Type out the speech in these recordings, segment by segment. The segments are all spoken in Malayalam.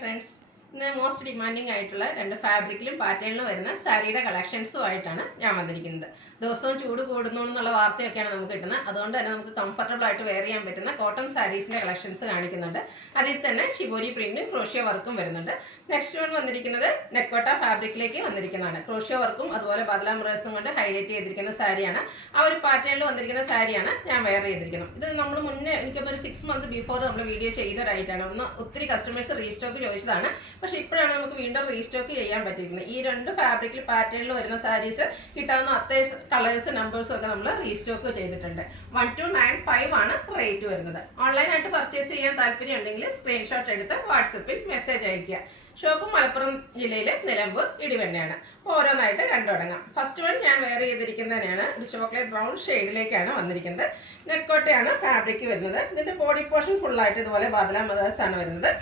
Friends, ഇന്ന് മോസ്റ്റ് ഡിമാൻഡിങ് ആയിട്ടുള്ള രണ്ട് ഫാബ്രിക്കിലും പാറ്റേണിലും വരുന്ന സാരിയുടെ കളക്ഷൻസുമായിട്ടാണ് ഞാൻ വന്നിരിക്കുന്നത്. ദിവസവും ചൂട് കൂടുന്നു എന്നുള്ള വാർത്തയൊക്കെയാണ് നമുക്ക് കിട്ടുന്നത്. അതുകൊണ്ട് തന്നെ നമുക്ക് കംഫർട്ടബിൾ ആയിട്ട് വെയർ ചെയ്യാൻ പറ്റുന്ന കോട്ടൺ സാരീസിന്റെ കളക്ഷൻസ് കാണിക്കുന്നുണ്ട്. അതിൽ തന്നെ ഷിബോരി പ്രിന്റും ക്രോഷ്യോ വർക്കും വരുന്നുണ്ട്. നെക്സ്റ്റ് വൺ വന്നിരിക്കുന്നത് നെക്കോട്ട ഫാബ്രിക്കിലേക്ക് വന്നിരിക്കുന്നതാണ്. ക്രോഷ്യോ വർക്കും അതുപോലെ ബദല മിറേഴ്സും കൊണ്ട് ഹൈലൈറ്റ് ചെയ്തിരിക്കുന്ന സാരിയാണ്. ആ ഒരു പാറ്റേണിൽ വന്നിരിക്കുന്ന സാരിയാണ് ഞാൻ വെയർ ചെയ്തിരിക്കുന്നത്. ഇത് നമ്മൾ മുന്നേ എനിക്കൊന്നൊരു 6 months ബിഫോർ നമ്മൾ വീഡിയോ ചെയ്തൊരായിട്ടാണ്. ഒത്തിരി കസ്റ്റമേഴ്സ് റീസ്റ്റോക്ക് ചോദിച്ചതാണ്. പക്ഷേ ഇപ്പോഴാണ് നമുക്ക് വീണ്ടും റീസ്റ്റോക്ക് ചെയ്യാൻ പറ്റിയിരിക്കുന്നത്. ഈ രണ്ട് ഫാബ്രിക്കിൽ പാറ്റേണിൽ വരുന്ന സാരീസ് കിട്ടാവുന്ന അത്യാവശ്യം കളേഴ്സ് നമ്പേഴ്സും ഒക്കെ നമ്മൾ റീസ്റ്റോക്ക് ചെയ്തിട്ടുണ്ട്. 1295 ആണ് റേറ്റ് വരുന്നത്. ഓൺലൈനായിട്ട് പർച്ചേസ് ചെയ്യാൻ താല്പര്യം ഉണ്ടെങ്കിൽ സ്ക്രീൻഷോട്ട് എടുത്ത് വാട്സപ്പിൽ മെസ്സേജ് അയയ്ക്കുക. ഷോപ്പ് മലപ്പുറം ജില്ലയിലെ നിലമ്പൂർ ഇടിവണ്ണയാണ്. അപ്പോൾ ഓരോന്നായിട്ട് കണ്ടു തുടങ്ങാം. ഫസ്റ്റ് വൺ ഞാൻ വെയർ ചെയ്തിരിക്കുന്നതിനാണ് ഒരു ചോക്ലേറ്റ് ബ്രൗൺ ഷെയ്ഡിലേക്കാണ് വന്നിരിക്കുന്നത്. നെക്കോട്ടയാണ് ഫാബ്രിക് വരുന്നത്. ഇതിൻ്റെ ബോഡി പോർഷൻ ഫുള്ളായിട്ട് ഇതുപോലെ ബാദല മിറേഴ്സ് ആണ് വരുന്നത്.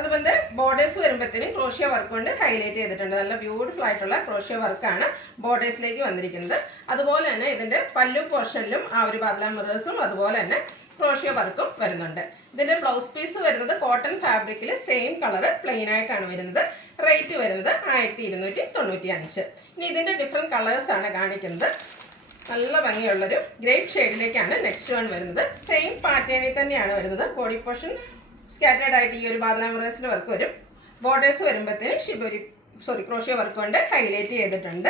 അതുപോലെ ബോർഡേഴ്സ് വരുമ്പോഴത്തേനും ക്രോഷ്യോ വർക്ക് കൊണ്ട് ഹൈലൈറ്റ് ചെയ്തിട്ടുണ്ട്. നല്ല ബ്യൂട്ടിഫുൾ ആയിട്ടുള്ള ക്രോഷ്യോ വർക്കാണ് ബോർഡേഴ്സിലേക്ക് വന്നിരിക്കുന്നത്. അതുപോലെ തന്നെ ഇതിൻ്റെ പല്ലു പോർഷനിലും ആ ഒരു ബാദല മിറേഴ്സും അതുപോലെ തന്നെ ക്രോഷ്യോ വർക്കും വരുന്നുണ്ട്. ഇതിൻ്റെ ബ്ലൗസ് പീസ് വരുന്നത് കോട്ടൺ ഫാബ്രിക്കിൽ സെയിം കളർ പ്ലെയിൻ ആയിട്ടാണ് വരുന്നത്. റേറ്റ് വരുന്നത് 1295. ഇനി ഇതിൻ്റെ ഡിഫറെൻറ്റ് കളേഴ്സാണ് കാണിക്കുന്നത്. നല്ല ഭംഗിയുള്ളൊരു ഗ്രേപ്പ് ഷെയ്ഡിലേക്കാണ് നെക്സ്റ്റ് വൺ വരുന്നത്. സെയിം പാറ്റേണിൽ തന്നെയാണ് വരുന്നത്. ബോഡി പോർഷൻ സ്കാറ്റേഡ് ആയിട്ട് ഈ ഒരു ബാദല മിറേഴ്സിൻ്റെ വർക്ക് വരും. ബോർഡേഴ്സ് വരുമ്പോഴത്തേന് ക്രോഷ്യോ വർക്ക് കൊണ്ട് ഹൈലൈറ്റ് ചെയ്തിട്ടുണ്ട്.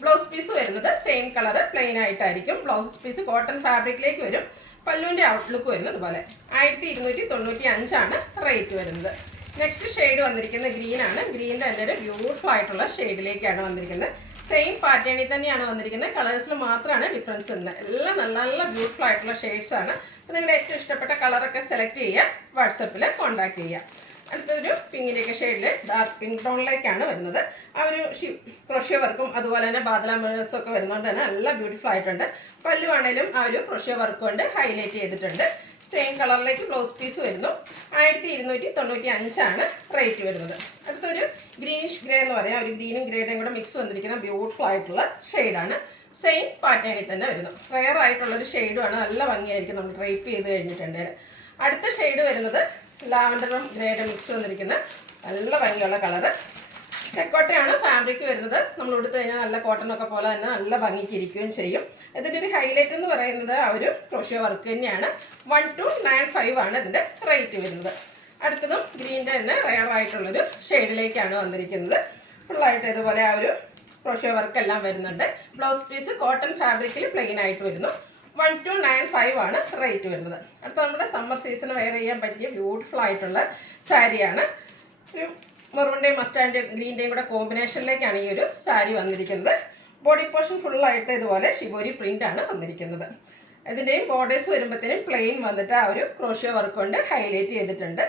ബ്ലൗസ് പീസ് വരുന്നത് സെയിം കളർ പ്ലെയിൻ ആയിട്ടായിരിക്കും. ബ്ലൗസ് പീസ് കോട്ടൺ ഫാബ്രിക്കിലേക്ക് വരും. പല്ലുവിൻ്റെ ഔട്ട്ലുക്ക് വരുന്നത് പോലെ 1295 ആണ് റേറ്റ് വരുന്നത്. നെക്സ്റ്റ് ഷെയ്ഡ് വന്നിരിക്കുന്നത് ഗ്രീൻ ആണ്. ഗ്രീനിൻ്റെ തന്നെ ഒരു ബ്യൂട്ടിഫുൾ ആയിട്ടുള്ള ഷെയ്ഡിലേക്കാണ് വന്നിരിക്കുന്നത്. സെയിം പാറ്റേണിൽ തന്നെയാണ് വന്നിരിക്കുന്നത്. കളേഴ്സിൽ മാത്രമാണ് ഡിഫറൻസ് വരുന്നത്. എല്ലാം നല്ല നല്ല ബ്യൂട്ടിഫുൾ ആയിട്ടുള്ള ഷെയ്ഡ്സ് ആണ്. അപ്പോൾ നിങ്ങളുടെ ഏറ്റവും ഇഷ്ടപ്പെട്ട കളറൊക്കെ സെലക്ട് ചെയ്യുക, വാട്സപ്പിൽ കോൺടാക്ട് ചെയ്യുക. അടുത്തൊരു പിങ്കിൻ്റെയൊക്കെ ഷെയ്ഡിൽ ഡാർക്ക് പിങ്ക് ടോണിലേക്കാണ് വരുന്നത്. ആ ഒരു ക്രോഷ്യോ വർക്കും അതുപോലെ തന്നെ ബാദല മിറേഴ്സും ഒക്കെ വരുന്നതുകൊണ്ട് തന്നെ നല്ല ബ്യൂട്ടിഫുൾ ആയിട്ടുണ്ട്. പല്ലു ആണെങ്കിലും ആ ഒരു ക്രോഷ്യോ വർക്ക് കൊണ്ട് ഹൈലൈറ്റ് ചെയ്തിട്ടുണ്ട്. സെയിം കളറിലേക്ക് ബ്ലൗസ് പീസ് വരുന്നു. 1295 ആണ് റേറ്റ് വരുന്നത്. അടുത്തൊരു ഗ്രീനിഷ് ഗ്രേ എന്ന് പറയാം. ഒരു ഗ്രീനും ഗ്രേയുടെയും കൂടെ മിക്സ് വന്നിരിക്കുന്ന ബ്യൂട്ടിഫുൾ ആയിട്ടുള്ള ഷെയ്ഡാണ്. സെയിം പാറ്റേണിൽ തന്നെ വരുന്നു. റെയർ ആയിട്ടുള്ളൊരു ഷെയ്ഡുമാണ്. നല്ല ഭംഗിയായിരിക്കും നമ്മൾ ഡ്രൈപ്പ് ചെയ്ത് കഴിഞ്ഞിട്ടുണ്ട്. അടുത്ത ഷെയ്ഡ് വരുന്നത് ലാവൻഡറും ഗ്രേയുടെ മിക്സ് വന്നിരിക്കുന്ന നല്ല ഭംഗിയുള്ള കളറ്. നെക്കോട്ടയാണ് ഫാബ്രിക് വരുന്നത്. നമ്മൾ എടുത്തു കഴിഞ്ഞാൽ നല്ല കോട്ടണൊക്കെ പോലെ തന്നെ നല്ല ഭംഗിക്ക് ഇരിക്കുകയും ചെയ്യും. ഇതിൻ്റെ ഒരു ഹൈലൈറ്റ് എന്ന് പറയുന്നത് ആ ഒരു ക്രോഷ്യോ വർക്ക് തന്നെയാണ്. 1295 ആണ് ഇതിൻ്റെ റേറ്റ് വരുന്നത്. അടുത്തതും ഗ്രീൻ്റെ തന്നെ റെയർ ആയിട്ടുള്ളൊരു ഷെയ്ഡിലേക്കാണ് വന്നിരിക്കുന്നത്. ഫുള്ളായിട്ട് ഇതുപോലെ ആ ഒരു ക്രോഷ്യോ വർക്ക് എല്ലാം വരുന്നുണ്ട്. ബ്ലൗസ് പീസ് കോട്ടൺ ഫാബ്രിക്കിൽ പ്ലെയിൻ ആയിട്ട് വരുന്നു. 1295 ആണ് റേറ്റ് വരുന്നത്. അടുത്ത നമ്മുടെ സമ്മർ സീസൺ വെയർ ചെയ്യാൻ പറ്റിയ ബ്യൂട്ടിഫുൾ ആയിട്ടുള്ള സാരിയാണ്. ഒരു മെറൂണിൻ്റെയും മസ്റ്റാൻഡ് ഗ്രീൻ്റെയും കൂടെ കോമ്പിനേഷനിലേക്കാണ് ഈ ഒരു സാരി വന്നിരിക്കുന്നത്. ബോഡി പോർഷൻ ഫുള്ളായിട്ട് ഇതുപോലെ ഷിബോരി പ്രിൻ്റ് ആണ് വന്നിരിക്കുന്നത്. ഇതിൻ്റെയും ബോർഡേഴ്സ് വരുമ്പോഴത്തേനും പ്ലെയിൻ വന്നിട്ട് ആ ഒരു ക്രോഷ്യോ വർക്ക് കൊണ്ട് ഹൈലൈറ്റ് ചെയ്തിട്ടുണ്ട്.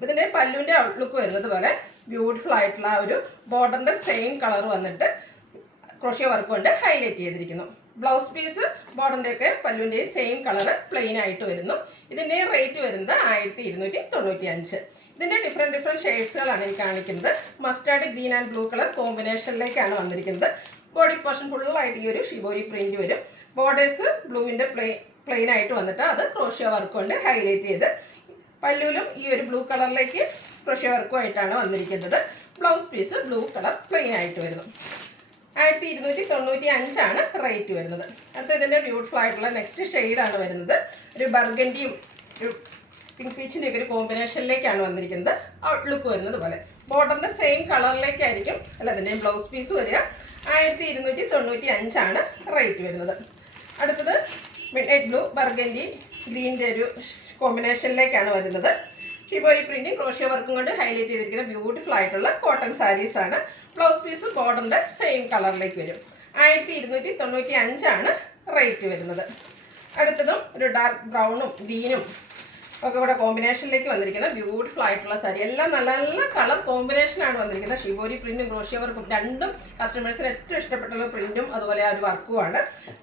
ഇതിൻ്റെ പല്ലുവിൻ്റെ ഔട്ട്ലുക്ക് വരുന്നത് പോലെ ബ്യൂട്ടിഫുൾ ആയിട്ടുള്ള ആ ഒരു ബോർഡറിൻ്റെ സെയിം കളർ വന്നിട്ട് ക്രോഷ്യോ വർക്ക് കൊണ്ട് ഹൈലൈറ്റ് ചെയ്തിരിക്കുന്നു. ബ്ലൗസ് പീസ് ബോർഡറിൻ്റെയൊക്കെ പല്ലുവിൻ്റെയും സെയിം കളർ പ്ലെയിൻ ആയിട്ട് വരുന്നു. ഇതിൻ്റെ റേറ്റ് വരുന്നത് 1295. ഇതിൻ്റെ ഡിഫറെൻറ്റ് ഷെയ്ഡ്സുകളാണ് എനിക്ക് കാണിക്കുന്നത്. Mustard green and blue colour കോമ്പിനേഷനിലേക്കാണ് വന്നിരിക്കുന്നത്. ബോഡി പോർഷൻ ഫുള്ളായിട്ട് ഈ ഒരു ഷിബോരി പ്രിൻറ്റ് വരും. ബോർഡേഴ്സ് ബ്ലൂവിൻ്റെ പ്ലെയിൻ ആയിട്ട് വന്നിട്ട് അത് ക്രോഷ്യോ വർക്ക് കൊണ്ട് ഹൈലൈറ്റ് ചെയ്ത് പല്ലുവിലും ഈ ഒരു ബ്ലൂ കളറിലേക്ക് ക്രോഷ്യോ വർക്കുമായിട്ടാണ് വന്നിരിക്കുന്നത്. Blouse piece blue colour plain ആയിട്ട് വരുന്നു. 1295 ആണ് റേറ്റ് വരുന്നത്. അടുത്ത ഇതിൻ്റെ ബ്യൂട്ടിഫുൾ ആയിട്ടുള്ള നെക്സ്റ്റ് ഷെയ്ഡാണ് വരുന്നത്. ഒരു ബർഗൻഡിയും ഒരു പിങ്ക് പീച്ചിൻ്റെ ഒക്കെ ഒരു കോമ്പിനേഷനിലേക്കാണ് വന്നിരിക്കുന്നത്. ഔട്ട്ലുക്ക് വരുന്നത് പോലെ ബോർഡറിൻ്റെ സെയിം കളറിലേക്കായിരിക്കും അതിൻ്റെയും ബ്ലൗസ് പീസ് വരിക. 1295 ആണ് റേറ്റ് വരുന്നത്. അടുത്തത് മിഡ് നൈറ്റ് ബ്ലൂ ബർഗൻഡി ഗ്രീൻ്റെ ഒരു കോമ്പിനേഷനിലേക്കാണ് വരുന്നത്. ഷിബോരി പ്രിന്റും ക്രോഷ്യോ വർക്കും കൊണ്ട് ഹൈലൈറ്റ് ചെയ്തിരിക്കുന്ന ബ്യൂട്ടിഫുൾ ആയിട്ടുള്ള കോട്ടൺ സാരീസാണ്. ബ്ലൗസ് പീസ് ബോർഡറിൻ്റെ സെയിം കളറിലേക്ക് വരും. 1295 ആണ് റേറ്റ് വരുന്നത്. അടുത്തതും ഒരു ഡാർക്ക് ബ്രൗണും ഗ്രീനും ഒക്കെ കൂടെ കോമ്പിനേഷനിലേക്ക് വന്നിരിക്കുന്ന ബ്യൂട്ടിഫുൾ ആയിട്ടുള്ള സാരി. എല്ലാം നല്ല നല്ല കളർ കോമ്പിനേഷനാണ് വന്നിരിക്കുന്നത്. ഷിബോരി പ്രിന്റും ക്രോഷ്യോ വർക്കും രണ്ടും കസ്റ്റമേഴ്സിന് ഏറ്റവും ഇഷ്ടപ്പെട്ടുള്ള പ്രിന്റും അതുപോലെ ആ ഒരു വർക്കുമാണ്.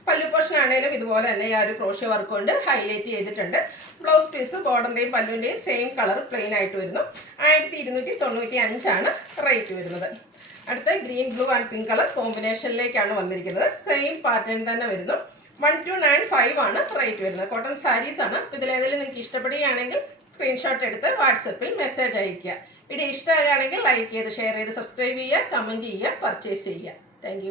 പല്ലു പോർഷൻ ആണെങ്കിലും ഇതുപോലെ തന്നെ ആ ഒരു ക്രോഷ്യോ വർക്ക് കൊണ്ട് ഹൈലൈറ്റ് ചെയ്തിട്ടുണ്ട്. ബ്ലൗസ് പീസ് ബോർഡറിൻ്റെയും പല്ലുവിൻ്റെയും സെയിം കളർ പ്ലെയിൻ ആയിട്ട് വരുന്നു. 1295 ആണ് റേറ്റ് വരുന്നത്. അടുത്ത green blue and pink colour കോമ്പിനേഷനിലേക്കാണ് വന്നിരിക്കുന്നത്. സെയിം പാറ്റേൺ തന്നെ വരുന്നു. 1295 ആണ് റേറ്റ് വരുന്നത്. കോട്ടൺ സാരീസാണ്. ഇതിലേതെങ്കിലും നിങ്ങൾക്ക് ഇഷ്ടപ്പെടുകയാണെങ്കിൽ സ്ക്രീൻഷോട്ട് എടുത്ത് വാട്സപ്പിൽ മെസ്സേജ് അയയ്ക്കുക. വീഡിയോ ഇഷ്ടമാകുകയാണെങ്കിൽ ലൈക്ക് ചെയ്ത് ഷെയർ ചെയ്ത് സബ്സ്ക്രൈബ് ചെയ്യുക, കമൻറ്റ് ചെയ്യുക, പർച്ചേസ് ചെയ്യുക. താങ്ക്